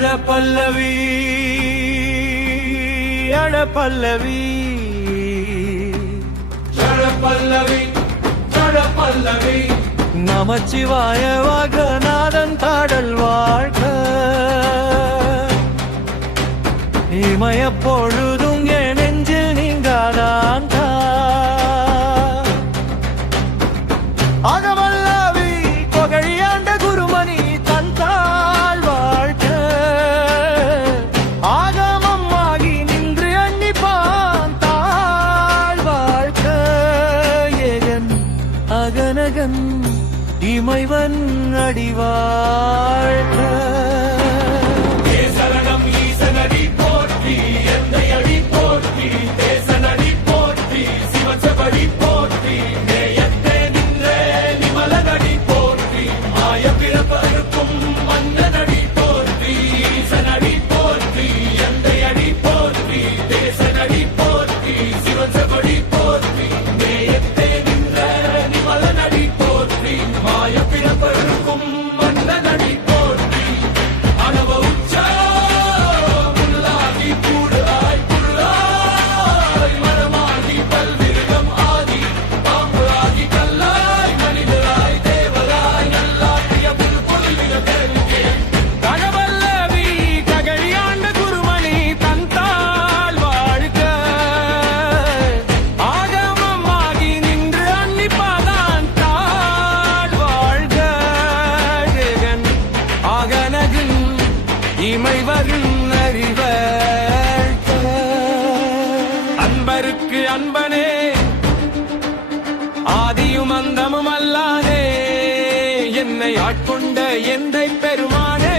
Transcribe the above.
பல்லவி அழ பல்லவி பல்லவி பல்லவி நமச்சிவாய வாகநாதன் பாடல் வாழ்க இமய பொழுதும் என் நெஞ்சில் நீங்காதான் அகமல்லாவி கொகழியாண்ட குருமணி தந்தாள் வாழ்க ஆகமம் ஆகி நின்று அன்னிப்பான் தாழ் வாழ்க ஏகன் அகனகன் இமைவன் அடிவாழ்க சரணம் ஈசனடி போற்றி எந்தை அடி போற்றி தேசனடி போற்றி சிவச்சபடி போற்றி நேயத்தே நின்றே நிமலனடி போற்றி மாய பிறப்பருக்கும் மன்னனடி போற்றி ஈசனடி போற்றி எந்தை அடி போற்றி தேசனடி போற்றி சிவச்சபடி போற்றி நேயத்தே நின்றே நிமலனடி போற்றி மாய பிறப்பருக்கும் மன்னனடி போற்றி அனவ உச்சா முள்ளாகி கூடுதாய் புல்லாய் மரமாகி பல்விருகம் ஆகி பாம்புராகி கல்லாய் மனிதராய் தேவராய் நல்லாற்றிய புல்பொருளின கேள்வி கணவல்லவி ககழியாண்ட குருமணி தந்தாள் வாழ்க ஆகமமாகி நின்று அன்னிப்பாதான் தாழ் வாழ்க ஜெகன் ஆகனகின் இமைவரும் அறிவழ்க அன்பருக்கு அன்பனே ஆதியும் அந்தமும் அல்லாதே என்னை ஆட்கொண்ட எந்தை பெருமானே